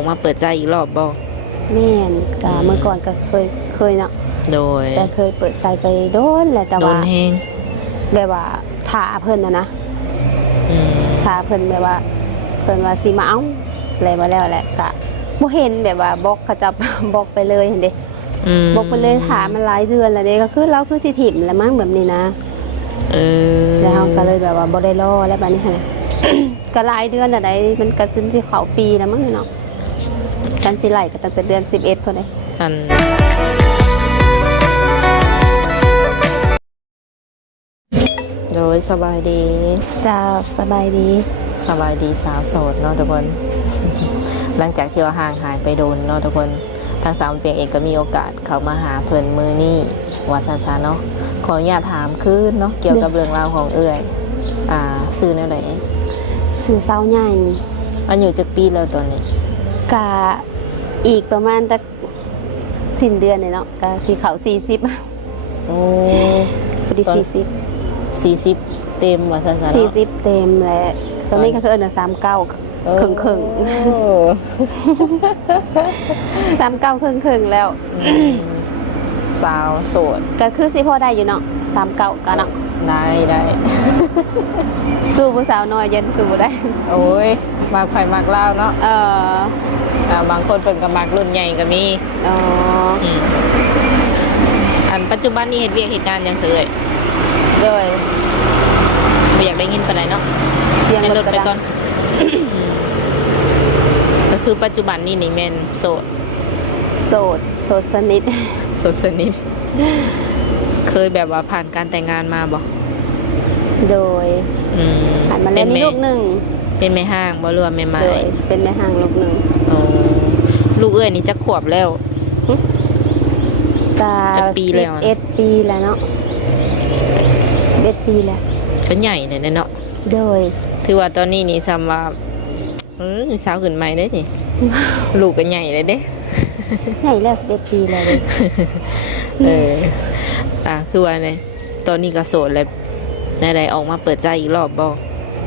อกมาเปิดใจอีกรอบบ่แม่นกะเมื่อก่อนก็เคยเนาะโดยแต่เคยเปิดใจไปโดนแหละแต่โดว่านแฮงแบบว่าท่าเพิ่นนะท่าเพิ่นแบบว่าเพิ่นว่าสิมาเอาอะไรมาแล้วแหละกะบ่เห็นแบบว่าบล็อกเขาจะบล็อกไปเลยเห็นเด้บล็อกไปเลยถามมันหลายเดือนแล้วเด้ก็คือเราคือสิถิ่มแล้วมั้งแบบนี้นะแล้วเราก็เลยแบบว่าบ่ได้รอแล้วบัดนี้ค่ะ ก็หลายเดือนแล้วได้มันก็สิเข้าปีแล้วมั้งเนาะกันสิไหลก็ตั้งแต่เดือน11พุ่นเด้โดยสบายดีจ้าสบายดีสาวโสดเนาะทุกคน หลังจากที่ว่าห่างหายไปโดนเนาะทุกคนทางสาวเปียงเองก็มีโอกาสเข้ามาหาเพิ่นมือนี่ว่าซั่นๆเนาะขออนุญาตถามคือเนาะเกี่ยวกับเรื่องราวของเอื้อยซื้อแนวไหนซื้อเซาใหญ่อายุจักปีแล้วตอนนี้กะอีกประมาณสักสิ้นเดือนเนี่ยเนาะกะสิเข้า40โอ้พอดี40เต็มว่าซั่นๆเนาะ40เต็มแหละตอนนี้ก็คือ39ครึ่ง39ครึ่งแล้วสาวโสดก็คือสิพอได้อยู่เนาะ39ก็เนาะได้สู้ผู้สาวน้อยยันสู้ได้โอ้ยมากไผมากเล่าเนาะบางคนเป็นกับมากรุ่นใหญ่ก็มีอันปัจจุบันนี้เฮ็ดเวียกเหตุการณ์ยังเสยเลยไม่อยากได้ยินปานใดเนาะในรถไปก่อน ก็คือปัจจุบันนี้นี่แม่นโสดสนิทเคยแบบว่าผ่านการแต่งงานมาบ่โดยผ่านมาแล้วมีลูกหนึ่งเป็นแม่ห้างบ่รวมแม่ไม้เป็นแม่ห้างลูกหนึ่งลูกเอ้ยนี่จะขวบแล้วจะปีแล้ว11 ปีแล้วเนาะ11 ปีแล้วก็ใหญ่เนี่ยเนาะโดยถือว่าตอนนี้นี่ซ้ำว่าสาวขึ้นใหม่เด้นี่ ลูกก็ใหญ่เลยเด้ใหญ่แล้ว11 ปีแล้วคือว่าไงตอนนี้ก็โสดแล้วได้ออกมาเปิดใจอีกรอบบ่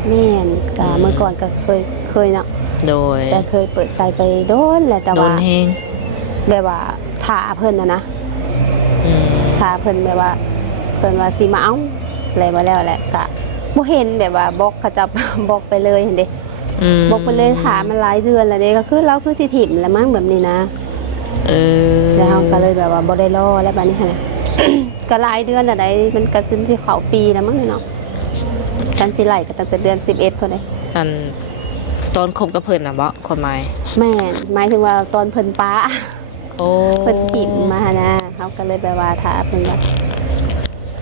แม่นกะเมื่อก่อนก็เคยเนาะโดยแต่เคยเปิดใจไปโดนแหละแต่ว่าโดนแฮงแบบว่าท่าเพิ่นนะท่าเพิ่นแบบว่าเพิ่นว่าสิมาเอาอะไรมาแล้วแหละกะบ่เห็นแบบว่าบล็อกเขาจะบล็อกไปเลยเห็นเด้บล็อกไปเลยถามมันหลายเดือนแล้วเด้ก็คือเราคือสิถิ่มแล้วมั้งแบบนี้นะแล้วเราก็เลยแบบว่าบ่ได้รอแล้วบัดนี้ค่ะ ก็หลายเดือนแล้วได้มันก็สิเข้าปีแล้วมั้งเนาะกันสิไหลก็ตั้งแต่เดือน11พุ่นเด้ตอนคบกับเพิ่นน่ะบ่ความหมายแม่นหมายถึงว่าตอนเพิ่นป้าเพิ่นถิ่มมานะเขาก็เลยแบบว่าถ้าเพิ่นว่า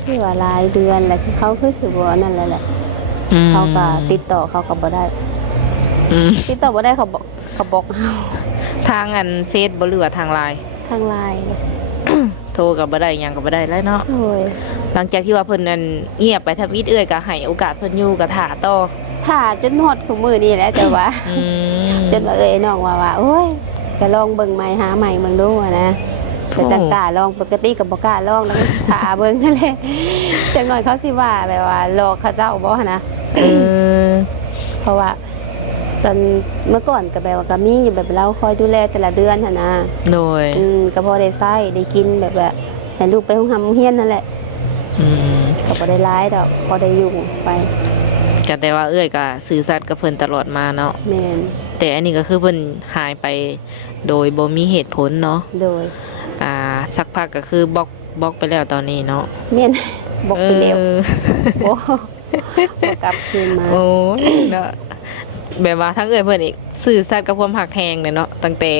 คือว่าหลายเดือนแล้วเขาคือสิบ่นั่นแหละเขาก็ติดต่อเขาก็บ่ได้ติดต่อบ่ได้เขาบอกทางเฟซบ่หรือว่าทางไลน์โทรก็บ่ได้หยังก็บ่ได้แล้วเนาะหลังจากที่ว่าเพิ่นเงียบไปทำอิดเอื้อยก็ให้โอกาสเพิ่นอยู่ก็ท่าต่อจนฮอดคุมื้อนี้แหละแต่ว่าจนว่าน้องว่าโอ้ยก็ลองเบิ่งใหม่หาใหม่เบิ่งดูนะแต่จังกล้าลองปกติก็บ่กล้าลองแล้วท่าเบิ่งนั่นแหละจังหน่อยเขาสิว่าแบบว่าหลอกเขาเจ้าบ่นะเพราะว่าตอนเมื่อก่อนก็แบบว่าก็มีแบบเราคอยดูแลแต่ละเดือนนะโดยก็พอได้ใช้ได้กินแบบให้ลูกไปโรงเรียนนั่นแหละก็พอได้ร้ายดอกพอได้อยู่ไปก็แต่ว่าเอ้ยก็สื่อสัตย์กับเพิ่นตลอดมาเนาะแม่นแต่อันนี้ก็คือเพิ่นหายไปโดยบ่มีเหตุผลเนาะโดยสักพักก็คือบล็อกไปแล้วตอนนี้เนาะแม่นบล็อกไปแล้วโอ้กลับคืนมาโอ้เนาะแบบว่าทั้งเอ้ยเพิ่นอีกสื่อสัตย์กับความหักแหงเนี่ยเนาะตั้งแต่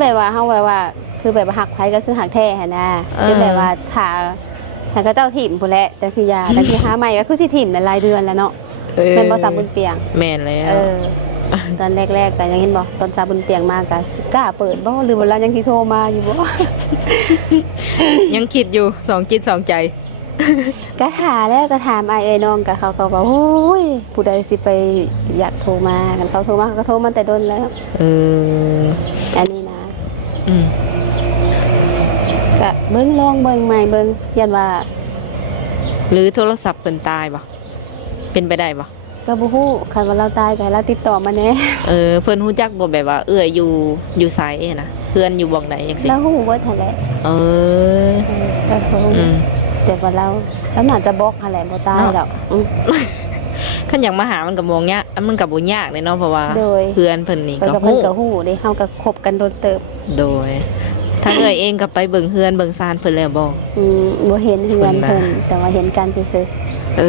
แบบว่าเฮาแบบว่าคือแบบหักไผก็คือหักแท้หั่นน่ะคือแบบว่าถ้าเขาเจ้าถิ่มพุ่นแหละจังสิยาจังสิหาใหม่ก็คือสิถิ่มหลายเดือนแล้วเนาะเป็นบ่สาวบุญเปียงแม่นแล้วตอนแรกๆก็ยังเห็นบ่ตอนสาวบุญเปียงมาก็สิกล้าเปิดบ่หรือว่าเรายังสิโทรมาอยู่บ่ ยังคิดอยู่2จิต2ใจก็ถามแล้วก็ถามไอ้น้องกับเขาบอกโอ้ยผู้ใดสิไปอยากโทรมากันเขาโทรมาเขาก็โทรมาแต่โดนแล้วอันนี้นะก็เบิ้งลองเบิ้งใหม่เบิ้งยันว่าหรือโทรศัพท์เพิ่นตายบ่เป็นไปได้บ่ ก็บ่ฮู้คันว่าเราตายก็ให้เราติดต่อมาแหน่ เพิ่นฮู้จักบ่แบบว่าอยู่ไสนะเพื่อนอยู่บ่งใดจังซี่ เราฮู้เบิดหั่นแหละ เออ ก็ฮู้ อืม แต่ว่าเราน่าจะบอกหั่นแหละบ่ตายดอกคันอยากมาหามันก็บ่ยากมันก็บ่ยากเลยเนาะเพราะว่า โดย เพื่อนเพิ่นนี่ เพิ่น ก็ ก็เพิ่น ฮู้ ก็ฮู้เด้เฮาก็คบกันโดนเติบ โดยทางเอ้ยเองก็ไปเบิ่งเฮือนเบิ่งซานเพิ่นแล้วบ่ บ่เห็นเฮือน เพิ่ เพิ่ น น น่ะ แต่ว่าเห็นกันซื่อ เอ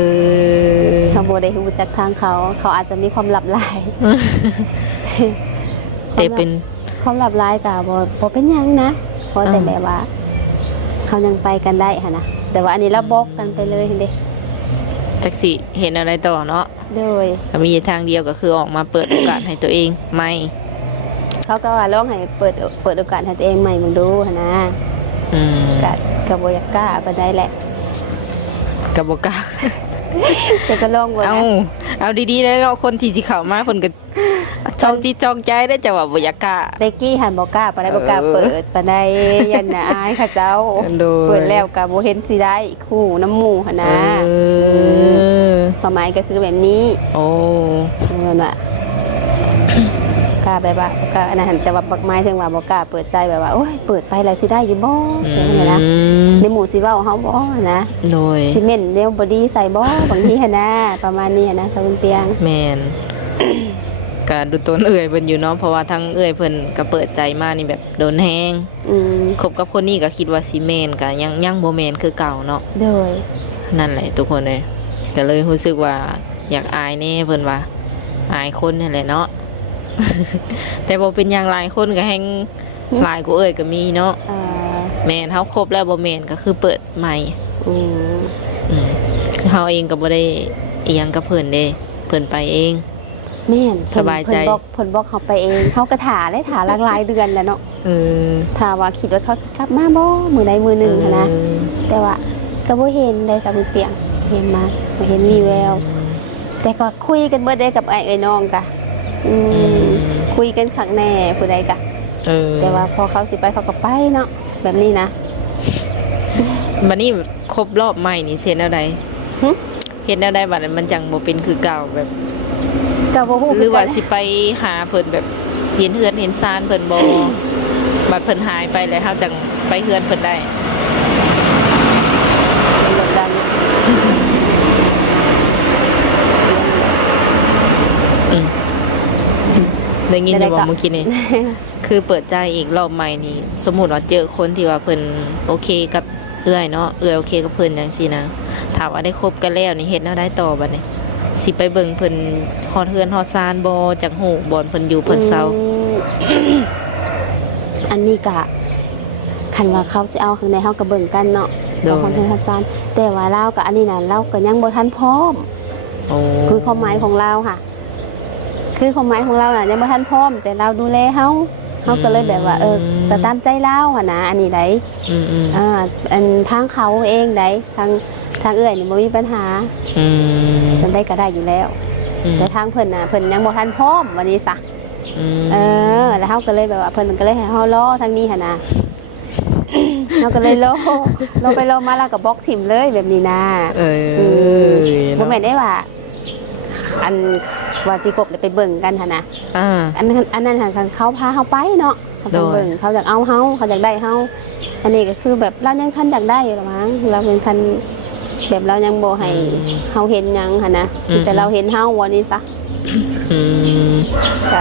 อ ๆเขาบ่ได้รู้จักทางเขา เขาอาจจะมีความลับหลาย แต่เป็น ความลับหลายก็บ่เป็นหยังนะเพราะแต่แบบว่าเขายังไปกันได้หั่นนะแต่ว่าอันนี้เราบอกกันไปเลยเด้ จักสิเห็นอะไรต่อเนาะ โดย ก็มีทางเดียวก็คือออกมาเปิดโอกาสให้ตัวเองไม่ เขาก็ว่าลองให้เปิดโอกาสให้ตัวเองใหม่มึงดูหั่นนะ อืม ก็บ่อยากกล้าปานใดแหละ ก็บ่กล้า แต่ก็ลองบ่ เอา นะ เอาดีๆแล้วเนาะคนที่สิเข้ามาเพิ่นก็จองจิตจองใจได้จะว่าบ่อยากกล้า แต่กี้หันบ่กล้าปานใดบ่กล้าเปิดปานใดยันน่ะอายเขาเจ้า โดย เปิดแล้วก็บ่เห็นสิได้คู่น้ำหมู่หั่นนะ เออ ความหมายก็คือแบบนี้ โอ้ เหมือนว่ากล้าแบบว่าก็อันนั้นหั่นแต่ว่าบักไม้ถึงว่าบ่กล้าเปิดใจแบบว่าโอ้ยเปิดไปแล้วสิได้อยู่บ่จังซี่นะในหมู่สิเว้าเฮาบ่นะ โดย สิเม่นแนวบ่ดีใส่บ่บางทีหั่นนะประมาณนี้หั่นนะทางเตียง แม่น ก็ดูต้นเอื่อยเพิ่นอยู่เนาะเพราะว่าทั้งเอื่อยเพิ่นก็เปิดใจมานี่แบบโดนแฮง อืม คบกับคนนี้ก็คิดว่าสิแม่นก็ยังบ่แม่นคือเก่าเนาะ โดย นั่นแหละทุกคนเลยก็เลยรู้สึกว่าอยากอายแน่เพิ่นว่าอายคนนั่นแหละเนาะ แต่บ่เป็นอย่างหลายคนก็แฮงหลายกว่าเอ่ยก็มีเนาะ แม่นเฮาครบแล้วบ่แม่นก็คือเปิดใหม่ อืม คือเฮาเองก็บ่ได้อีหยังกับเพิ่นเด้เพิ่นไปเอง แม่น สบายใจ เพิ่นบอกเขาไปเองเขาก็ถาได้ถาหลายเดือนแล้วเนาะ เออ ถาว่าคิดว่าเขาสิกลับมาบ่มื้อใดมื้อหนึงหั้นนะแต่ว่าก็บ่เห็นได้กับเปียงเห็นมาบ่เห็นมีแวว แต่ก็คุยกันเบิดได้กับไอ้น้องกะคุยกันข้างแน่ผู้ใดกะ เออ แต่ว่าพอเขาสิไปเขาก็ไปเนาะแบบนี้นะ บัดนี้ครบรอบใหม่นี่เฮ็ดแนวใด หึ เฮ็ดแนวใดบัดนั้นมันจังบ่เป็นคือเก่าแบบ ก็บ่ฮู้ หรือว่า คืกัน สิไปหาเพิ่นแบบเห็นเฮือนเห็นซานเพิ่นบ่ บัดเพิ่นหายไปแล้วเฮาจังไปเฮือนเพิ่นได้ เป็นกดดัน ได้ยินอยู่บ่เมื่อกี้นี่ คือเปิดใจอีกรอบใหม่นี่ สมมุติว่าเจอคนที่ว่าเพิ่นโอเคกับเอื้อยเนาะเอื้อยโอเคกับเพิ่นจังซี่นะถามว่าได้คบกันแล้วนี่เฮ็ดแนวใดต่อบัดนี้สิไปเบิ่งเพิ่นฮอดเฮือนฮอดซานบ่จักฮู้บ่อนเพิ่นอยู่เพิ่นเซา อันนี้กะคันว่าเขาสิเอาข้างในเฮาก็เบิ่งกันเนาะ โดย บางคนทันซานแต่ว่าเรากับอันนี้น่ะเราก็ยังบ่ทันพร้อม โอ้ คือความหมายของเราค่ะ คือความหมายของเราน่ะยังบ่ทันพร้อม แต่เราดูแลเฮาก็เลยแบบว่าก็ตามใจเราหั่นนะอันนี้ได้ อืม อันทางเขาเองได้ทางเอื้อยนี่บ่มีปัญหา อืม จังได้ก็ได้อยู่แล้ว แต่ทางเพิ่นน่ะเพิ่นยังบ่ทันพร้อมวันนี้ซะ แล้วเฮาก็เลยแบบว่าเพิ่นก็เลยให้เฮารอทางนี้หั่นน่ะ เฮาก็เลยรอไปรอมาแล้วก็บล็อกถิ่มเลยแบบนี้นะ บ่แม่นได้ว่า อันว่าสิคบแล้วไปเบิ่งกันหั่นน่ะ อันนั้นหั่นเขาพาเฮาไปเนาะเขาไปเบิ่งเขาอยากเอาเฮาเขาอยากได้เฮาอันนี้ก็คือแบบเรายังทันอยากได้อยู่หรอมั้งเรายังทันแบบเรายังบ่ให้เฮาเห็นหยังหั่นนะแต่เราเห็นเฮาวันนี้ซะ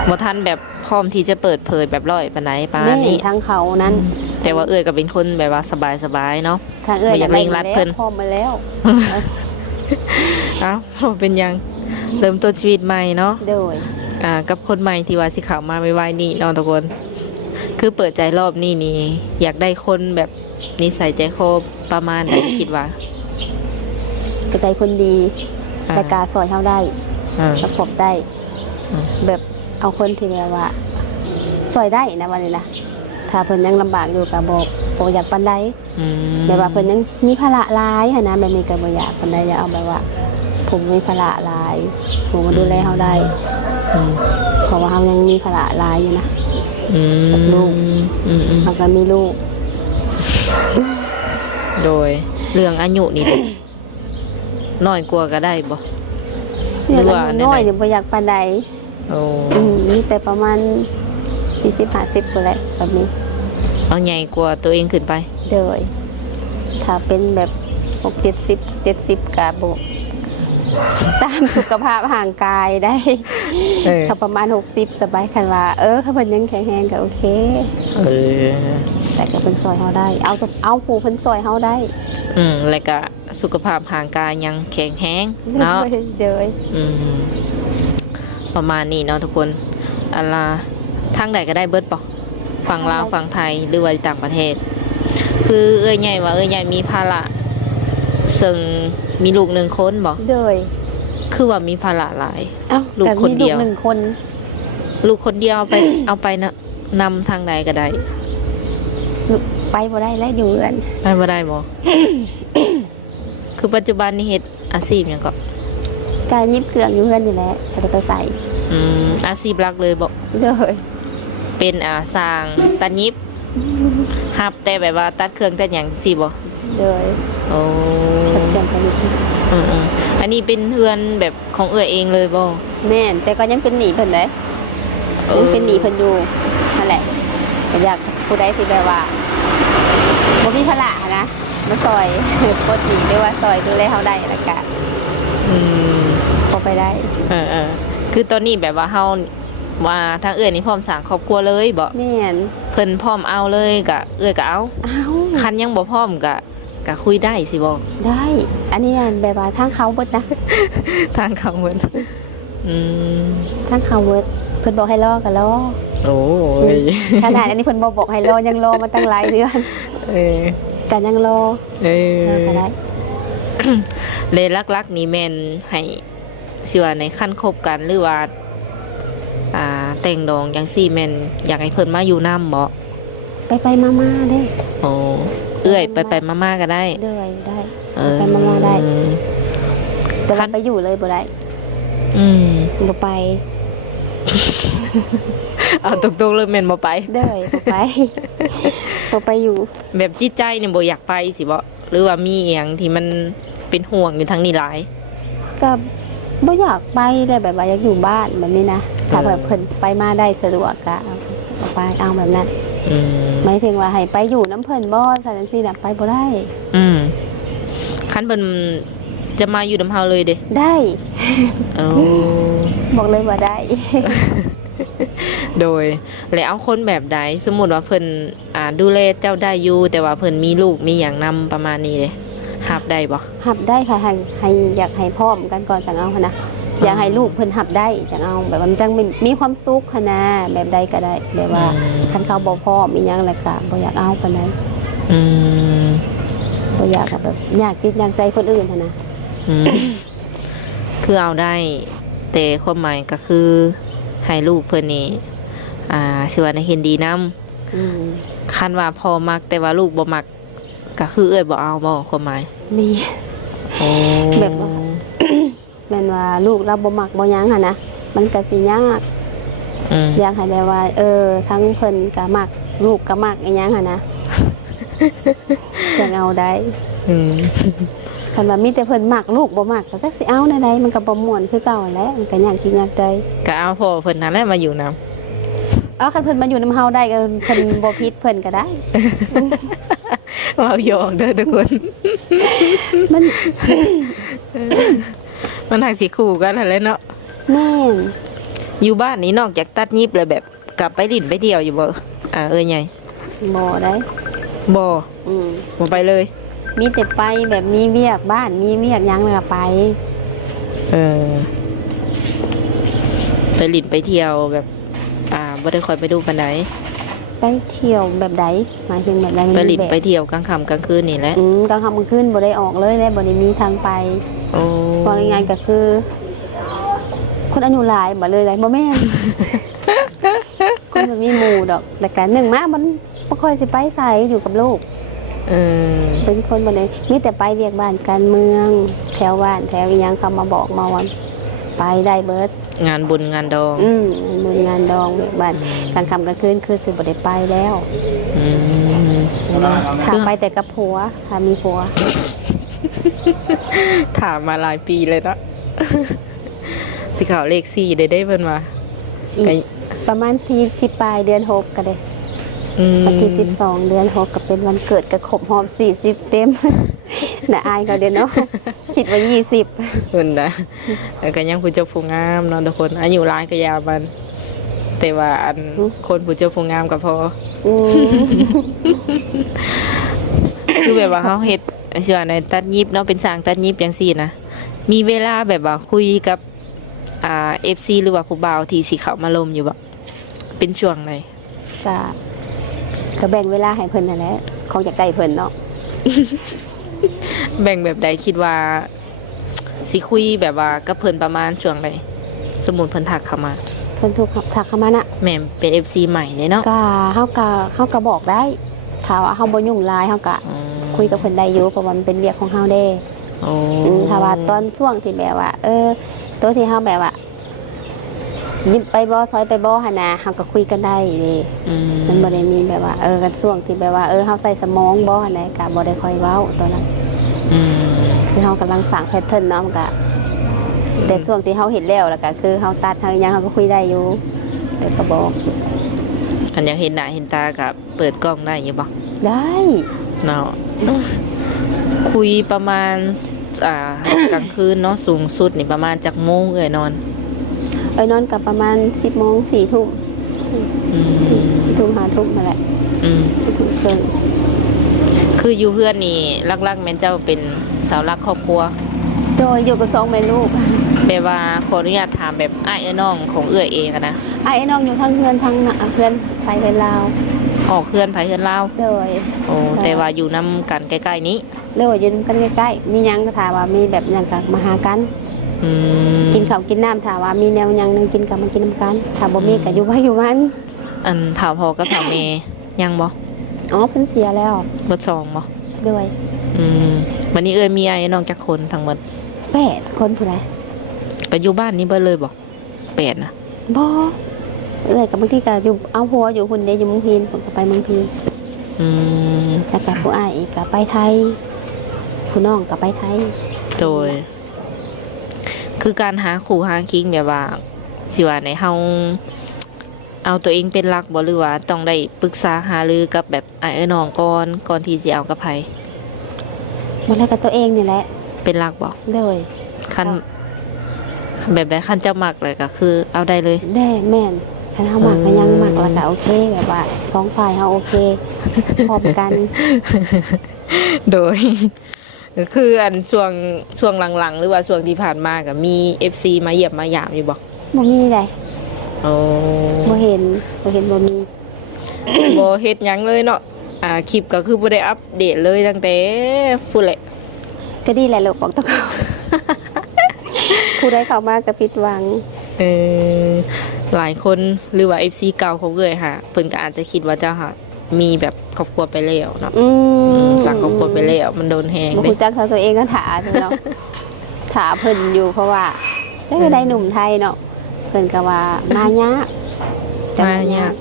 บ่ทันแบบพร้อมที่จะเปิดเผยแบบร้อยปานใดปาน แม่ นี้ ทางเขานั้น แต่ว่าเอ้ยก็เป็นคนแบบว่าสบายๆเนาะ ทางเอ้ย บ่อยากเร่งรัดเพิ่น พร้อมมาแล้ว เอ้าเป็นหยังเริ่มต้นชีวิตใหม่เนาะ โดย กับคนใหม่ที่ว่าสิเข้ามาไวๆนี่เนาะทุกคนคือเปิดใจรอบนี้นี่อยากได้คนแบบนิสัยใจคอประมาณใด คิดว่า กระใจคนดีแต่กล้าซอยเฮาได้ ประกบได้ แบบเอาคนที่แบบว่าซอยได้นะวันนี้นะถ้าเพิ่นยังลำบากอยู่ก็บ่อยากปานใดแบบว่าเพิ่นยังมีภาระหลายหั่นนะแบบนี้ก็บ่อยากปานใดอยากเอาแบบว่า ผมมีภาระหลายผมมาดูแลเฮาได้เพราะว่าเฮายังมีภาระหลายอยู่นะกับลูกเฮาก็มีลูก โดยเรื่องอายุนี่เด็กน้อยกว่าก็ได้บ่ หรือว่า น้อยๆนี่บ่อยากปานใด โอ้ มีแต่ประมาณ40-50พุ่นแหละแบบนี้ เอาใหญ่กว่าตัวเองขึ้นไป เด้อถ้าเป็นแบบ60-70ก็บ่ตามสุขภาพห่างกายได้ ถ้าประมาณ60สบายคันว่าถ้าเพิ่นยังแข็งแรงก็โอเค เออ แต่ก็เพิ่นซอยเฮาได้ เอาผู้เพิ่นซอยเฮาได้ แล้วก็สุขภาพร่างกายยังแข็งแรงเนาะ เด้อ ประมาณนี้เนาะทุกคนอัลลาทางใดก็ได้เบิดปะฝั่งลาวฝั่งไทยหรือว่าต่างประเทศ คือเอ้ยใหญ่ว่าเอ้ยใหญ่มีภาระซึ่งมีลูก1 คนบ่ เด้อ คือว่ามีภาระหลาย เอ้า ลูกคนเดียว มีลูก1 คน ลูกคนเดียวเอาไป เอาไปนะนำทางใดก็ได้ ไปบ่ได้แล้วอยู่เรือน ไปบ่ได้บ่ คือปัจจุบันนี่เฮ็ดอาชีพหยังก็ การยิบเครื่องอยู่เรือนนี่แหละก็ได้ไปใส่ อาชีพหลักเลยบ่ เด้อ เป็นสร้างตัดยิบฮับแต่แบบว่าตัดเครื่องตัดหยังสิบ่ เด้อ โอ้ ตัดเครื่องไปนิด อันนี้เป็นเฮือนแบบของเอื้อเองเลยบ่ แม่นแต่ก็ยังเป็นหนี้เพิ่นเด้ยังเป็นหนี้เพิ่นอยู่นั่นแหละก็อยากผู้ใดที่แบบว่าบ่มีภาระนะมาซอย ปลดหนี้หรือว่าซอยดูแลเฮาได้แล้วก็ พอไปได้ คือตอนนี้แบบว่าเฮาว่าทางเอื้อนี่พร้อมสร้างครอบครัวเลยบ่ แม่น เพิ่นพร้อมเอาเลยกะเอื้อก็เอา อ้าว คันยังบ่พร้อมกะคุยได้สิบ่ ได้ อันนี้แบบว่าทางเขาเบิดนะ ทางเขาเหมือนม ทางเขาเบิดเพิ่นบอกให้รอก็รอ โอ้ย ขนาดอันนี้เพิ่นบ่บอกให้รอยังรอมาตั้งหลายเดือน เออ กันยังรอ เออ ก็ได้ เลยลักๆนี่แม่นให้สิว่าในขั้นคบกันหรือว่าแต่งดองจังซี่แม่นอยากให้เพิ่นมาอยู่นำบ่ ไปมาๆได้ โอ้เอื้อยไปมาๆก็ได้ เด้อได้ ไป มาได้ แต่ คั ว่าน ไปอยู่เลยบ่ได้ บ่ไป เอาตรงๆเลยแม่นบ่ไป เด้อบ่ไป บ่ไปอยู่ แบบจิตใจเนี่ยบ่อยากไปสิบ่หรือว่ามีอีหยังที่มันเป็นห่วงอยู่ทางนี้หลาย ก็บ่อยากไปได้แบบว่าอยากอยู่บ้านแบบนี้นะถ้าแบบเพิ่นไปมาได้สะดวกก็เอาไปเอาแบบนั้นหมายถึงว่าให้ไปอยู่น้ำเพิ่นบ่ซั่นจังซี่น่ะไปบ่ได้ คันเพิ่นจะมาอยู่นำเฮาเลยเด้ ได้ โอ้ บอกเลยว่าได้ โดยแล้วเอาคนแบบใดสมมุติว่าเพิ่นดูแลเจ้าได้อยู่แต่ว่าเพิ่นมีลูกมีหยังนำประมาณนี้เด้รับได้บ่ หับได้ค่ะให้อยากให้พร้อมกันก่อนจังเอาค่ะนะอยากให้ลูกเพิ่นหับได้จังเอาแบบว่ามันจังมีความสุขค่ะนะแบบใดก็ได้แบบว่าคันเขาบ่พร้อมอีหยังแล้วก็บ่อยากเอาปานใดบ่อยากแบบอยากจิตอยากใจคนอื่นค่ะนะ คือเอาได้แต่ความหมายก็คือให้ลูกเพิ่นนี่ชื่อว่าในเห็นดีนำคันว่าพอมักแต่ว่าลูกบ่มักก็คือเอ้ยบ่เอาบ่ความหมาย มี โอ้ แบบว่า แม่นว่าลูกเราบ่มักบ่หยังค่ะนะมันก็สิยากอยากให้แบบว่าทั้งเพิ่นก็มักลูกก็มักอีหยังค่ะนะ จังเอาได้คันว่ามีแต่เพิ่นมักลูกบ่มักก็จักสิเอาแนวใดมันก็บ่ม่วนคือเก่าแหละมันก็ยากจิตยากใจ ก็เอาพ่อเพิ่นนั่นแหละมาอยู่นำ คันเพิ่นมาอยู่นำเฮาได้ก็เพิ่นบ่ผิดเพิ่นก็ได้ เว้าหยอกเด้อทุกคน มัน มันทางสิคู่กันนั่นแหละเนาะ แม่น อยู่บ้านนี้นอกจากตัดยิบแล้วแบบกลับไปดินไปเที่ยวอยู่บ่เอ้ยใหญ่ บ่ได้ บ่บ่ไปเลย มีแต่ไปแบบมีเวียกบ้านมีเวียกหยังแล้วก็ไป ไปลินไปเที่ยวแบบบ่ได้ค่อยไปดูปานใด ไปเที่ยวแบบใดหมายถึงแบบใด ไปลินไปเที่ยวกลางค่ำกลางคืนนี่แหละ กลางค่ำกลางคืนบ่ได้ออกเลยและบ่ได้มีทางไป โอ้ ว่าง่ายๆก็คือ คนอายุหลายบ่เลยหลายบ่แม่น คนมันมีหมู่ดอกแต่การหนึ่งมามันบ่ค่อยสิไปไสอยู่กับลูกเป็นคนบ่ได้มีแต่ไปเวียกบ้านการเมืองแถวบ้านแถวอีหยังเขามาบอกมาว่าไปได้เบิด งานบุญงานดอง บุญงานดองเวียกบ้านกลางค่ำกลางคืนคือสิบ่ได้ไปแล้วถ้าไปแต่กับผัวถ้ามีผัว ถามมาหลายปีเลยเนาะ สิเข้าเลข4ได้เพิ่นว่า อี ก็ กประมาณที่10ปลายเดือน6ก็ได้ วันที่12 เดือน6ก็เป็นวันเกิดก็ครบรอบ40 เต็ม น่าอายเขาเด้เนาะ คิดว่า20 เพิ่นน่ะแล้วก็ยังผู้เจ้าผู้งามเนาะทุกคนอายุหลายก็ยาวมัน แต่ว่าอันคนผู้เจ้าผู้งามก็พอ อืม คือแบบว่าเฮาเฮ็ดสิว่าในตัดยิบเนาะเป็นสร้างตัดยิบจังซี่นะมีเวลาแบบว่าคุยกับFC หรือว่าผู้บ่าวที่สิเข้ามาลมอยู่บ่เป็นช่วงไหน ก็แบ่งเวลาให้เพิ่นนั่นแหละของจากได้เพิ่นเนาะ แบ่งแบบใดคิดว่าสิคุยแบบว่ากับเพิ่นประมาณช่วงใดสมมุติเพิ่นทักเข้ามา เพิ่นถูกทักเข้ามาน่ะ แม่นเป็น FC ใหม่เนี่ยเนาะ ก็เฮาก็บอกได้ถ้าว่าเฮาบ่ยุ่งหลายเฮาก็คุยกับเพิ่นได้อยู่เพราะว่ามันเป็นเวียกของเฮาเด้ โอ้ ถ้าว่าตอนช่วงที่แบบว่า ตัวที่เฮาแบบว่ายิ้มไปบ่ซอยไปบ่หั่นน่ะเฮาก็คุยกันได้เด้ มันบ่ได้มีแบบว่ากันช่วงที่แบบว่าเฮาใส่สมองบ่หั่นน่ะก็บ่ได้ค่อยเว้าตอนนั้น อืม คือเฮากำลังสร้างแพทเทิร์นเนาะมันก็แต่ช่วงที่เฮาเห็นแล้วก็คือเฮาตัดเฮายังเฮาก็คุยได้อยู่แต่ก็บอก อันอยากเห็นหน้าเห็นตากับเปิดกล้องได้อยู่บ่ ได้ เนาะคุยประมาณกลางคืนเนาะสูงสุดนี่ประมาณจักโมงเอ่ยนอน นอนกับประมาณ 10 โมง 4 ทุ่ม อืม ทุ่ม5 ทุ่มนั่นแหละ อืม ทุ่มครึ่ง คืออยู่เพื่อนนี่ลักๆแม่นเจ้าเป็นสาวรักครอบครัว โดยอยู่กับ2แม่ลูก แบบว่าขออนุญาตถามแบบอ้ายน้องของเอื้อยเองอะนะ ไอ้น้องอยู่ทั้งเพื่อนทั้งเพื่อนไปเพื่อนลาว ออกเพื่อนไผเพื่อนเล่าว โดย โอ้แต่ว่าอยู่นํกันใกล้ๆนี้ โดยอยู่กันใกล้ๆมีหยังก็ถามว่ามีแบบหยังก็มาหากัน อืม กินข้าวกินน้ำถามว่ามีแนวหยังหนึงกินกับมากินน้ำกันถ้าบ่มีก็อยู่ไว้อยู่มัน อันถามพ่อกับถามแม่ยังบ่ อ๋อเพิ่นเสียแล้ว เบิดสองบ่ ด้วย อืมวันนี้เอ้ยมีไอ้น้องจักคนทั้งหมด 8 คนผู้ใด ก็อยู่บ้านนี้เบิดเลยบ่8นะ บ่กับบางทีก็อยู่เอาผัวอยู่คนเดียวอยู่เมืองพีนผมก็ไปเมืองพีน อืม แล้วก็ผู้อ้ายอีกก็ไปไทยผู้น้องก็ไปไทย โดย คือการหาคู่หาคิงแบบว่าสิว่าในเฮาเอาตัวเองเป็นหลักบ่หรือว่าต้องได้ปรึกษาหารือกับแบบไอ้น้องก่อนที่สิเอากับไผ บ่แล้วก็ตัวเองนี่แหละ เป็นหลักบ่ เลย คันแบบใดคันเจ้ามักเลยก็คือเอาได้เลย ได้แม่นคันเฮามักก็ยังมักแล้วก็โอเคแบบว่า2ฝ่ายเฮาโอเคพร้อมกัน โดย คืออันช่วงหลังๆ หรือว่าช่วงที่ผ่านมาก็มี FC มาเยี่ยมมายามอยู่บ่ บ่มีเลย โอ้ บ่เห็นบ่มี บ่เฮ็ดหยังเลยเนาะคลิปก็คือบ่ได้อัปเดตเลยตั้งแต่พูดแหละ ก็ดีแหละลูกบอกตะเขา ผู้ใดเข้ามาก็ผิดหวัง เออหลายคนหรือว่า FC เก่าเขาเอ่ยค่ะเพิ่นก็อาจจะคิดว่าเจ้าค่ะมีแบบครอบครัวไปแล้วเนาะสั่งครอบครัวไปแล้วมันโดนแฮง บ่ เด้ ฮู้จักตัวเองก็ถาเนาะ ถาเพิ่นอยู่เพราะว่าได้หนุ่มไทยเนาะเพิ่นก็ว่ามายาก มายาก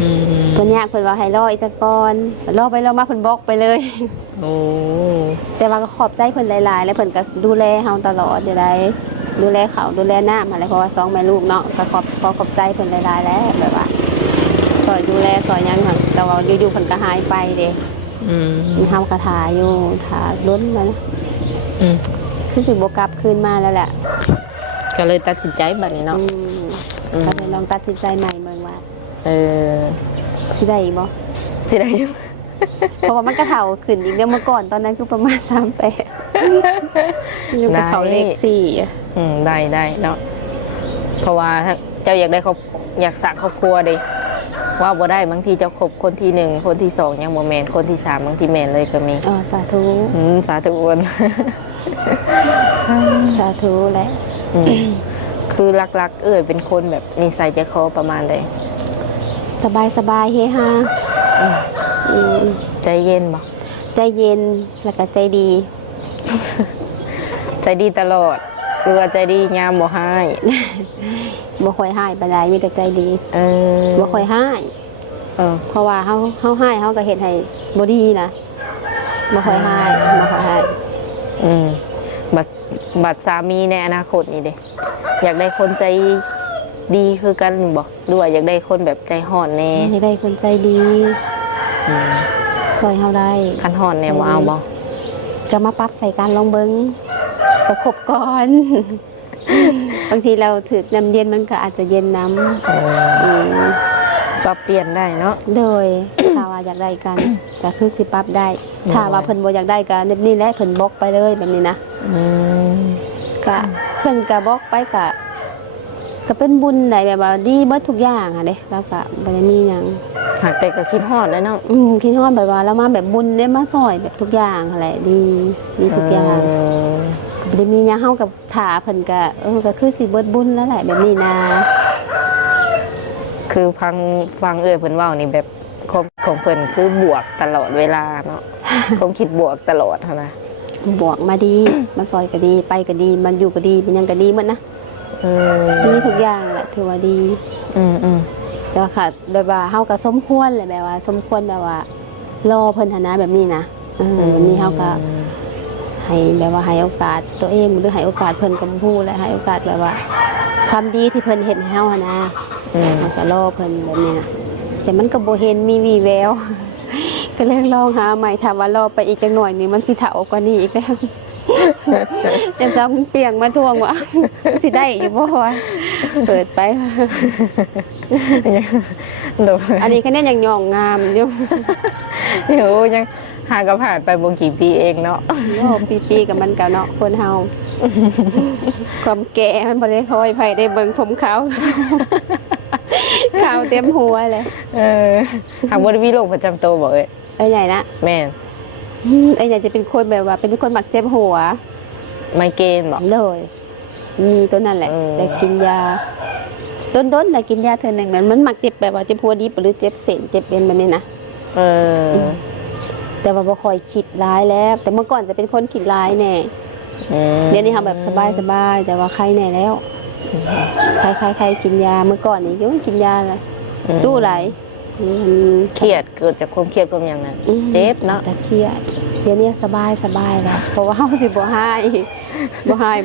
อืม เพิ่นยากเพิ่นว่าให้รออีกจักก่อนรอไปรอมาเพิ่นบล็อกไปเลย โอ้ แต่ว่าก็ขอบใจเพิ่นหลายๆ แล้วเพิ่นก็ดูแลเฮาตลอดอยู่ได้ดูแลเขาดูแลน้ำอะไรเพราะว่า2แม่ลูกเนาะก็ขอบใจเพิ่นหลายๆแล้วแบบว่าซอยดูแลซอยหยังหั่นแต่ว่าอยู่ๆเพิ่นก็หายไปเด้ อืม เฮาก็ถ่าอยู่ถ่าล้นแล้วนะ อืม คือสิบ่กลับคืนมาแล้วแหละ ก็เลยตัดสินใจแบบนี้เนาะ ก็เลยลองตัดสินใจใหม่เบิ่งว่า เออ สิได้อีกบ่ สิได้อยู่ เพราะว่ามันก็เท่าขึ้นอีกเดี๋ยวเมื่อก่อนตอนนั้นคือประมาณ38อยู่กับเขาเลข4อะ ได้เนาะเพราะว่าถ้าเจ้าอยากได้ครอบอยากสร้างครอบครัวเด้ว่าบ่ได้บางทีเจ้าคบคนที่หนึ่งคนที่สองยังบ่แม่นคนที่สามบางทีแม่นเลยก็มี สาธุ สาธุวน สาธุแหละ คือรักๆเป็นคนแบบนิสัยใจคอประมาณใด สบายเฮฮา ใจเย็นบ่ ใจเย็นแล้วก็ใจดี ใจดีตลอดหรือว่าใจดียามบ่ให้ บ่ค่อยให้ปานใดมีแต่ใจดีบ่ค่อยให้เพราะว่าเฮาให้เฮาก็เฮ็ดให้บ่ดีนะบ่ค่อยให้บ่ค่อยให้ บัด บัตรสามีในอนาคตนี่เด้อยากได้คนใจดีคือกันบ่หรือว่าอยากได้คนแบบใจห่อนแน่ ให้ได้คนใจดี อืม ซอยเฮาได้ คันห่อนแน่บ่เอาบ่ ก็มาปรับใส่การลองเบิ้งก็ครบก่อน บางทีเราถือน้ำเย็นมันก็อาจจะเย็นน้ำอืม ปรับเปลี่ยนได้เนาะ โดย ถ้าว่าอยากได้กันก็คือสิปรับได้ ถ้าว่าเพิ่นบ่อยากได้กันนี่แหละเพิ่นบล็อกไปเลยแบบนี้นะ อืม ก็เพิ่นก็บล็อกไปก็เป็นบุญได้แบบว่าดีเบิดทุกอย่างอ่ะเด้แล้วก็บ่ได้มีหยัง หากแต่ก็คิดฮอดแล้วเนาะ คิดฮอดแบบว่าแล้วมาแบบบุญได้มาซอยแบบทุกอย่างนั่นแหละดีทุกอย่าง บ่ได้มีหยังเฮากับถาเพิ่นก็ก็คือสิเบิดบุญแล้วแหละแบบนี้นะ คือฟังเพิ่นเว้านี่แบบของเพิ่นคือบวกตลอดเวลาเนาะ ผมคิดบวกตลอดเท่านะ บวกมาดีมาซอยก็ดีไปก็ดีมันอยู่ก็ดีมันยังก็ดีหมดนะดีทุกอย่างแหละถือว่าดี อืม แต่ว่าค่ะแบบว่าเฮาก็สมควรแหละแบบว่า สมควรแบบว่ารอเพิ่นหันนะแบบนี้นะแบบนี้เฮาก็ให้แบบว่าให้โอกาสตัวเองหรือให้โอกาสเพิ่นกับผู้และให้โอกาสแบบว่าความดีที่เพิ่นเฮ็ดให้เฮาหันนะเฮาก็รอเพิ่นแบบนี้นะแต่มันก็บ่เห็นมีวี่แวว ก็เลยลองหาใหม่ถามว่ารอไปอีกจังหน่อยนี่มันสิเฒ่ากว่านี้อีกแล้ว ยังซ้ำเปียงมาทวงว่า สิได้อยู่บ่วะเปิดไป อันนี้คะแนนยังย่องงามอยู่ เดี๋ยวยังหากระผ่านไปบ่กี่ปีเองเนาะ โอ้ปีๆกับมันกับเนาะคนเฮา ความแก่มันบ่ได้คอยไผได้เบิ่งผมขาว ขาวเต็มหัวเลย หากบ่ได้มีโรคประจำตัวบ่เอ้ย ไอ้ใหญ่นะ แม่น ไอ้ใหญ่จะเป็นคนแบบว่าเป็นคนมักเจ็บหัว ไมเกรนบ่ เลยมีตัวนั้นแหละ แต่กินยาต้นๆแต่กินยาเธอหนึ่งมันมักเจ็บแบบว่าเจ็บหัวดิบหรือเจ็บเส้นเจ็บเป็นแบบนี้นะ แต่ว่าบ่ค่อยคิดร้ายแล้ว แต่เมื่อก่อนจะเป็นคนคิดร้ายแน่เดี๋ยวนี้ทำแบบสบายๆแต่ว่าใครแน่แล้วใครกินยาเมื่อก่อนนี่ก็ไม่กินยาเลยดูไหล เครียดเกิดจากความเครียดความอย่างนั้นเจ็บเนาะ แต่เครียดเดี๋ยวนี้สบายแล้วเพราะว่าเฮาสิบ่ให้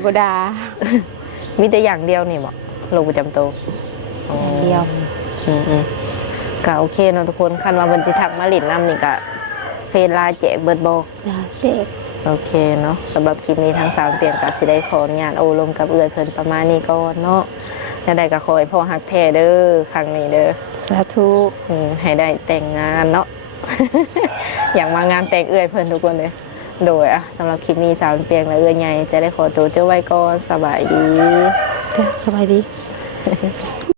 บ่ด่า มีแต่อย่างเดียวนี่บ่โรคประจำตัว เดียว ก็โอเคเนาะทุกคนคันว่าเพิ่นสิทักมาหลินน้ำนี่ก็เฟซไลน์แจกเบิดบ่ เด็ก โอเคเนาะสำหรับคลิปนี้ทั้ง3เปลี่ยนก็สิได้ขออนุญาตโอลมกับเอื้อยเพิ่นประมาณนี้ก่อนเนาะแล้วได้ก็ขอให้พ่อฮักแท้เด้อครั้งนี้เด้อ สาธุ ให้ได้แต่งงานเนาะ อยากมางานแต่งเอื้อยเพิ่นทุกคนเลยโดยสำหรับคลิปนี้สาวเปียงและเอื้อยใหญ่จะได้ขอตัวเจ้าไว้ก่อนสบายดี สบายดี